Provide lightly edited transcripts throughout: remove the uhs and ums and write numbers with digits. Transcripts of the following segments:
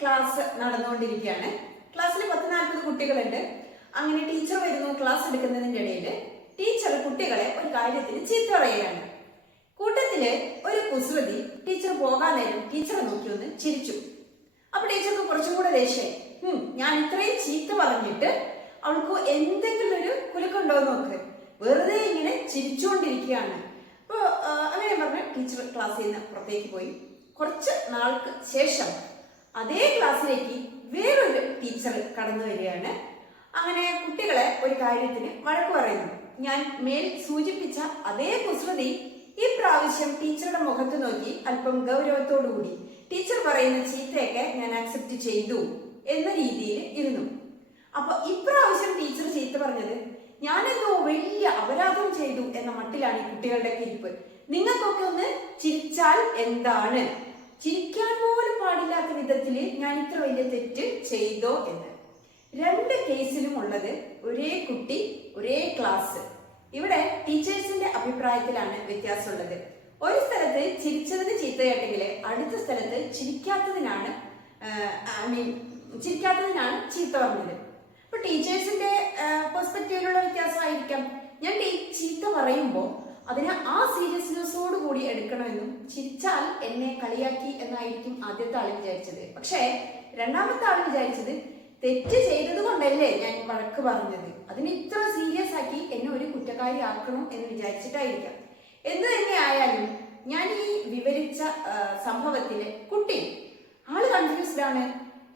Class നടന്നുകൊണ്ടിരിക്കുകയാണ്. ക്ലാസ്സിൽ 10-40 കുട്ടികളുണ്ട്. അങ്ങനെ ടീച്ചർ വരുന്നു. ക്ലാസ് എടുക്കുന്നതിന്റെ ഇടയിൽ ടീച്ചർ കുട്ടികളെ ഒരു കാര്യത്തിന് ചീത്ത പറയുകയാണ്. കൂട്ടത്തില് ഒരു കുസൃതി ടീച്ചർ പോകാൻ നേരം ടീച്ചറെ നോക്കി ഒന്ന് ചിരിച്ചു. അപ്പൊ ടീച്ചർക്ക് കുറച്ചും കൂടെ ദേഷ്യം. ഞാൻ ഇത്രയും ചീത്ത പറഞ്ഞിട്ട് അവൾക്ക് എന്തെങ്കിലും ഒരു കുലുക്കുണ്ടോ നോക്ക്, വെറുതെ ഇങ്ങനെ ചിരിച്ചുകൊണ്ടിരിക്കുകയാണ്. അപ്പൊ അങ്ങനെ പറഞ്ഞ് ടീച്ചർ ക്ലാസ്സിൽ നിന്ന് പുറത്തേക്ക് പോയി. കുറച്ച് നാൾക്ക് ശേഷം അതേ ക്ലാസ്സിലേക്ക് വേറൊരു ടീച്ചർ കടന്നു വരികയാണ്. അങ്ങനെ കുട്ടികളെ ഒരു കാര്യത്തിന് വഴക്ക് പറയുന്നു. ഞാൻ മേൽ സൂചിപ്പിച്ച അതേ കുസൃതി ഈ പ്രാവശ്യം ടീച്ചറുടെ മുഖത്ത് നോക്കി അല്പം ഗൗരവത്തോടു കൂടി ടീച്ചർ പറയുന്ന ചീത്തയൊക്കെ ഞാൻ അക്സെപ്റ്റ് ചെയ്തു എന്ന രീതിയിൽ ഇരുന്നു. അപ്പൊ ഇപ്രാവശ്യം ടീച്ചർ ചീത്ത പറഞ്ഞത് ഞാനെന്തോ വലിയ അപരാധം ചെയ്തു എന്ന മട്ടിലാണ് ഈ കുട്ടികളുടെ ഇരിപ്പ്. നിങ്ങൾക്കൊക്കെ ഒന്ന് ചിരിച്ചാൽ എന്താണ്, ചിരിക്കാൻ പോലും പാടില്ലാത്ത വിധത്തില് ഞാൻ ഇത്ര വലിയ തെറ്റ് ചെയ്തോ എന്ന്. രണ്ട് കേസിലും ഉള്ളത് ഒരേ കുട്ടി, ഒരേ ക്ലാസ്. ഇവിടെ ടീച്ചേഴ്സിന്റെ അഭിപ്രായത്തിലാണ് വ്യത്യാസമുള്ളത്. ഒരു സ്ഥലത്ത് ചിരിച്ചതിന് ചീത്ത കേട്ടെങ്കിൽ അടുത്ത സ്ഥലത്ത് ചിരിക്കാത്തതിനാണ് ചീത്ത പറഞ്ഞത്. ഇപ്പൊ ടീച്ചേഴ്സിന്റെ പെർസ്പെക്റ്റീവിലുള്ള വ്യത്യാസമായിരിക്കാം. ഞാൻ ചീത്ത പറയുമ്പോൾ അതിനെ ആ സീരിയസ്നെസ്സോട് കൂടി എടുക്കണമെന്നും ചിരിച്ചാൽ എന്നെ കളിയാക്കി എന്നായിരിക്കും ആദ്യത്തെ ആള് വിചാരിച്ചത്. പക്ഷേ രണ്ടാമത്തെ ആള് വിചാരിച്ചത് തെറ്റ് ചെയ്തത് കൊണ്ടല്ലേ ഞാൻ വഴക്ക് പറഞ്ഞത്, അതിന് ഇത്ര സീരിയസ് ആക്കി എന്നെ ഒരു കുറ്റക്കാരി ആക്കണം എന്ന് വിചാരിച്ചിട്ടായിരിക്കാം. എന്ത് തന്നെ ആയാലും ഞാൻ ഈ വിവരിച്ച സംഭവത്തിലെ കുട്ടി ആള് കൺഫ്യൂസ്ഡ് ആണ്.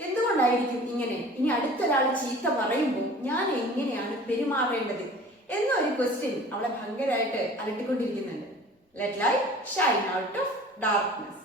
എന്തുകൊണ്ടായിരിക്കും ഇങ്ങനെ? ഇനി അടുത്തൊരാൾ ചീത്ത പറയുമ്പോൾ ഞാൻ എങ്ങനെയാണ് പെരുമാറേണ്ടത് എന്നൊരു ക്വസ്റ്റ്യൻ അവളെ ഭയങ്കരമായിട്ട് അലട്ടിക്കൊണ്ടിരിക്കുന്നുണ്ട്. Let light shine out of darkness.